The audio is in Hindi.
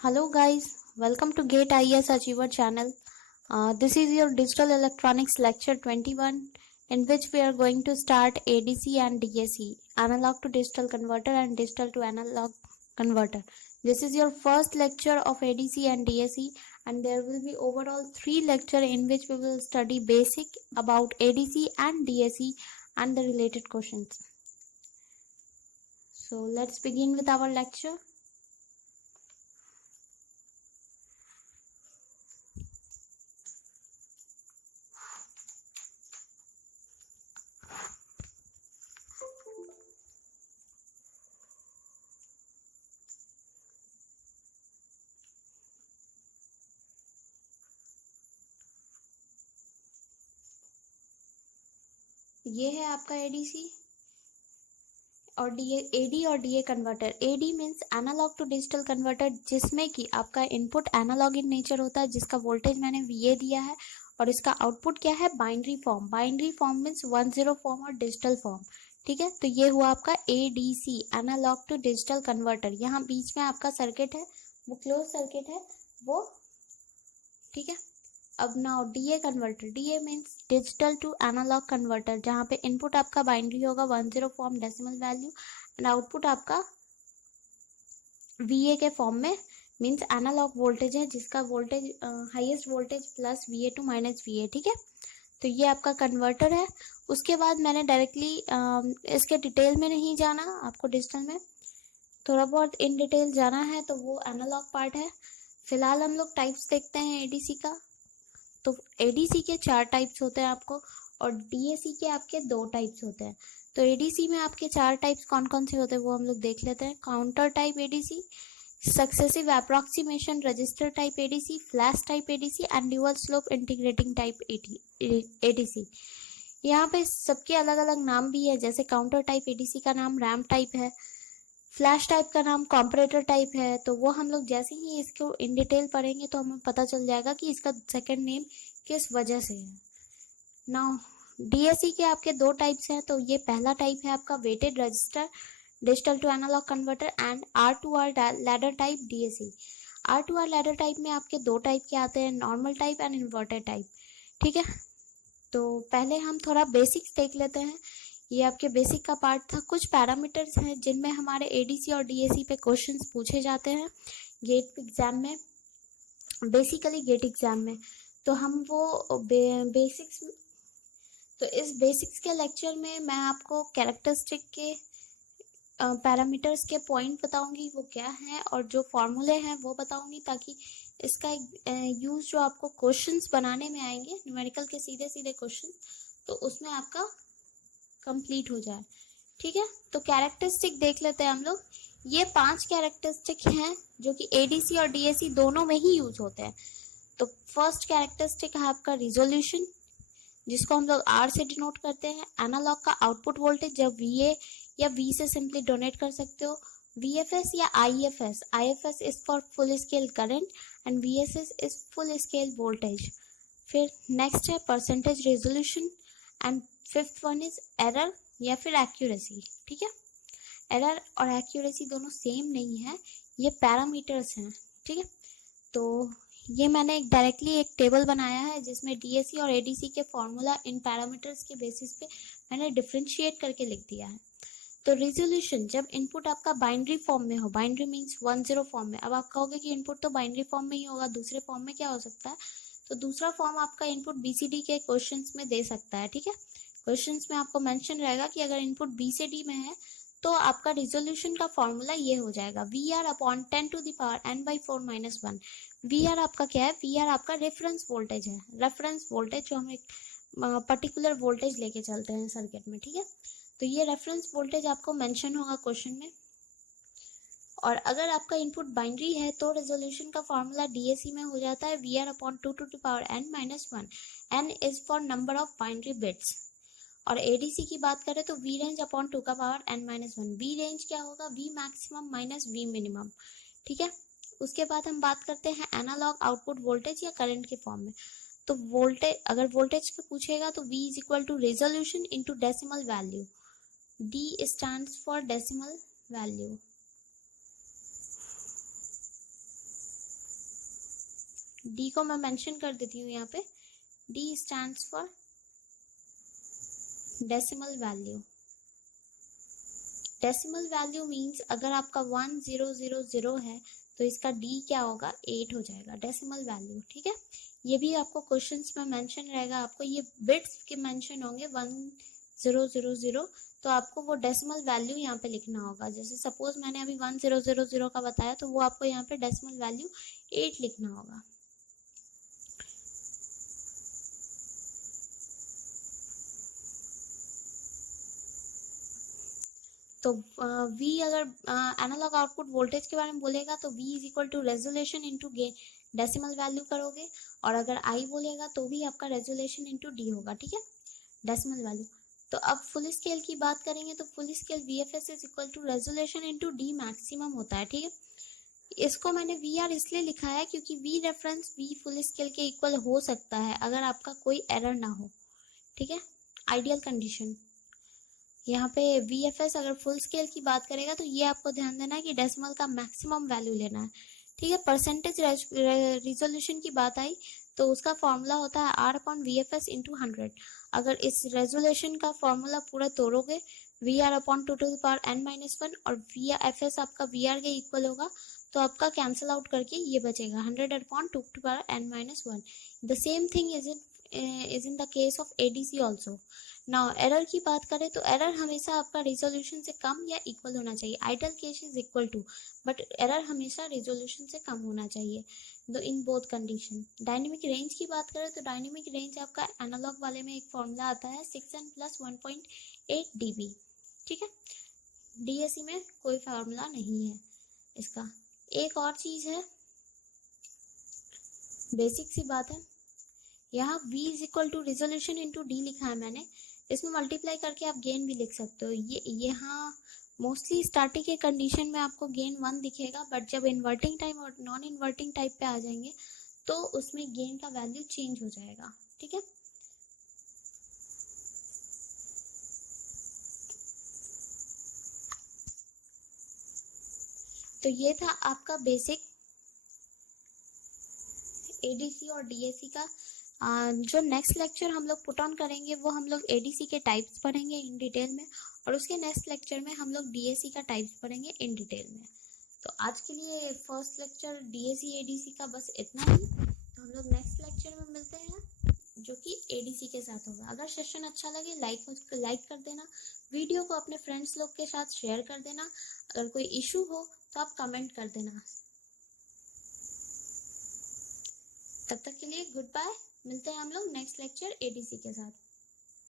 Hello guys, welcome to Gate IES Achiever channel. This is your Digital Electronics lecture 21 in which we are going to start ADC and DAC, analog to digital converter and digital to analog converter. This is your first lecture of ADC and DAC and there will be overall 3 lecture in which we will study basic about ADC and DAC and the related questions. So let's begin with our lecture. ये है आपका एडीसी और एडी और DA converter. AD means analog to digital converter, जिसमें कि आपका इनपुट एनालॉग इन नेचर होता है, जिसका वोल्टेज मैंने वीए दिया है और इसका आउटपुट क्या है, binary form. Binary form means 10 form और डिजिटल फॉर्म। ठीक है, तो ये हुआ आपका ADC, analog to digital converter. यहाँ बीच में आपका सर्किट है, वो क्लोज सर्किट है वो। ठीक है, अब now DA converter. DA means digital to analog converter, जहाँ पे इनपुट आपका बाइनरी होगा 10 form decimal value and output आपका वीए के फॉर्म में, मीन्स एनालॉग वोल्टेज है जिसका voltage highest voltage plus VA to minus VA. ठीक है, तो ये आपका कन्वर्टर है। उसके बाद मैंने डायरेक्टली इसके डिटेल में नहीं जाना, आपको डिजिटल में थोड़ा बहुत इन डिटेल जाना है तो वो एनालॉग पार्ट है। फिलहाल हम लोग टाइप्स देखते हैं एडीसी का। तो एडीसी के 4 टाइप्स होते हैं आपको और डीएसी के आपके 2 टाइप्स होते हैं। तो एडीसी में आपके 4 टाइप्स कौन कौन से होते हैं वो हम लोग देख लेते हैं। Counter type ADC, successive approximation register type ADC, flash type ADC and dual slope integrating type ADC. यहाँ पे सबके अलग अलग नाम भी है, जैसे काउंटर टाइप एडीसी का नाम रैम टाइप है, फ्लैश टाइप का नाम कॉम्परेटर टाइप है। तो वो हम लोग जैसे ही इसको इन डिटेल पढ़ेंगे तो हमें पता चल जाएगा कि इसका सेकंड नेम किस वजह से है। नाउ डीएसी के आपके 2 टाइप्स हैं। तो ये पहला टाइप है आपका weighted register digital to analog converter and R2R ladder type DAC. R2R ladder type में आपके 2 टाइप के आते हैं, normal type and inverted type. ठीक है, तो पहले हम थोड़ा बेसिक्स देख लेते हैं। ये आपके बेसिक का पार्ट था। कुछ पैरामीटर्स हैं जिनमें हमारे एडीसी और डीएसी पे क्वेश्चंस पूछे जाते हैं गेट एग्जाम में, बेसिकली गेट एग्जाम में। तो हम वो बेसिक्स, तो इस बेसिक्स के लेक्चर में मैं आपको कैरेक्टरिस्टिक के पैरामीटर्स के पॉइंट बताऊंगी वो क्या है, और जो फॉर्मूले हैं वो बताऊंगी, ताकि इसका यूज जो आपको क्वेश्चंस बनाने में आएंगे न्यूमेरिकल के सीधे सीधे क्वेश्चन, तो उसमें आपका कंप्लीट हो जाए। ठीक है, तो कैरेक्टरिस्टिक देख लेते हैं हम लोग। ये 5 कैरेक्टरिस्टिक हैं जो कि एडीसी और डीएसी दोनों में ही यूज होते हैं। तो फर्स्ट कैरेक्टरिस्टिक है आपका रिजोल्यूशन, जिसको हम लोग आर से डिनोट करते हैं। एनालॉग का आउटपुट वोल्टेज, जब वीए या वी से सिंपली डोनेट कर सकते हो। वीएफएस या IFS, IFS is for full scale current and VSS is full scale voltage. फिर नेक्स्ट है percentage resolution and fifth one is error या फिर एक्यूरेसी। ठीक है, एरर और एक्यूरेसी दोनों सेम नहीं है, ये पैरामीटर्स हैं। ठीक है, तो ये मैंने एक डायरेक्टली एक टेबल बनाया है जिसमें डीएसी और एडीसी के फॉर्मूला इन पैरामीटर्स के बेसिस पे मैंने डिफरेंशिएट करके लिख दिया है। तो रिजोल्यूशन, जब इनपुट आपका बाइनरी फॉर्म में हो, बाइनरी मीन्स 10 फॉर्म में। अब आप कहोगे कि इनपुट तो बाइनरी फॉर्म में ही होगा, दूसरे फॉर्म में क्या हो सकता है? तो दूसरा फॉर्म आपका इनपुट बीसीडी के क्वेश्चंस में दे सकता है। ठीक है, क्वेश्चंस में आपको मेंशन रहेगा कि अगर इनपुट बी से डी में है तो आपका रिजोल्यूशन का फॉर्मूला ये हो जाएगा, V R upon 10 to the power n by 4 minus 1। V R आपका क्या है? वी आर आपका रेफरेंस वोल्टेज है, रेफरेंस वोल्टेज जो हम एक पर्टिकुलर वोल्टेज लेके चलते हैं सर्किट में। ठीक है, तो ये रेफरेंस वोल्टेज आपको मेंशन होगा क्वेश्चन में। और अगर आपका इनपुट बाइनरी है तो रेजोल्यूशन का फॉर्मूला डीएसी में हो जाता है V R upon 2 to the power n minus 1। n is for number of binary bits. और एडीसी की बात करें तो वी रेंज अपॉन 2 का power n minus 1। V range क्या होगा? V maximum minus V minimum. ठीक है, उसके बाद हम बात करते हैं एनालॉग आउटपुट वोल्टेज या करंट के फॉर्म में। तो वोल्टेज, अगर वोल्टेज का पूछेगा तो V is equal to resolution into decimal value. D stands for decimal value. D को मैं मेंशन कर देती हूँ यहाँ पे। D stands for decimal value. Decimal value means अगर आपका 1000 है तो इसका डी क्या होगा, 8 हो जाएगा डेसिमल वैल्यू। ठीक है, ये भी आपको क्वेश्चंस में मेंशन रहेगा, आपको ये बिट्स के मेंशन होंगे 1000, तो आपको वो डेसिमल वैल्यू यहाँ पे लिखना होगा। जैसे सपोज मैंने अभी 1000 का बताया, तो वो आपको यहाँ पे डेसिमल वैल्यू 8 लिखना होगा। तो V अगर एनालॉग आउटपुट वोल्टेज के बारे में बोलेगा तो V is equal to resolution into gain decimal value करोगे, और अगर I बोलेगा तो भी आपका रेजोल्यूशन इंटू D होगा। ठीक है, डेसिमल वैल्यू। तो अब फुल स्केल की बात करेंगे तो full scale VFS is equal to resolution into D maximum होता है। ठीक है, इसको मैंने VR इसलिए लिखा है क्योंकि V reference V full scale के इक्वल हो सकता है अगर आपका कोई एरर ना हो। ठीक है, आइडियल कंडीशन। यहाँ पे VFS अगर फुल स्केल की बात करेगा तो ये आपको ध्यान देना है कि डेसिमल का मैक्सिमम वैल्यू लेना है। ठीक है, परसेंटेज रिजोल्यूशन की बात आई तो उसका फॉर्मूला होता है R/VFS इंटू 100। अगर इस रेजोल्यूशन का फॉर्मूला पूरा तोड़ोगे, VR/2n-1 और VFS आपका VR के इक्वल होगा, तो आपका कैंसिल आउट करके ये बचेगा 100/2n-1। The same thing is in the case of ADC also. Now error की बात करें तो एरर हमेशा आपका रिजोल्यूशन से कम या इक्वल होना चाहिए। Ideal case is equal to, but error हमेशा रिजोल्यूशन से कम होना चाहिए in both condition. Dynamic range की बात करें तो डायनेमिक रेंज आपका एनालॉग वाले में एक फॉर्मूला आता है 6n + 1.8 dB। ठीक है, DAC में कोई फार्मूला नहीं है इसका। एक और चीज है, बेसिक सी बात है, यहाँ V is equal to resolution into D लिखा है मैंने, इसमें मल्टीप्लाई करके आप गेन भी लिख सकते हो। ये यहाँ मोस्टली स्टैटिक के कंडीशन में आपको गेन 1 दिखेगा, बट जब इन्वर्टिंग टाइप और नॉन इन्वर्टिंग टाइप पे आ जाएंगे तो उसमें गेन का वैल्यू चेंज हो जाएगा। ठीक है, तो ये था आपका बेसिक ADC और DAC का। जो नेक्स्ट लेक्चर हम लोग पुट ऑन करेंगे वो हम लोग ADC के टाइप्स पढ़ेंगे इन डिटेल में, और उसके नेक्स्ट लेक्चर में हम लोग DAC का टाइप्स पढ़ेंगे इन डिटेल में। तो आज के लिए फर्स्ट लेक्चर DAC ADC का बस इतना ही। तो हम लोग नेक्स्ट लेक्चर में मिलते हैं जो कि ADC के साथ होगा। अगर सेशन अच्छा लगे लाइक कर देना, वीडियो को अपने फ्रेंड्स लोग के साथ शेयर कर देना, अगर कोई इशू हो तो आप कमेंट कर देना। तब तक के लिए गुड बाय, मिलते हैं हम लोग नेक्स्ट लेक्चर ADC के साथ।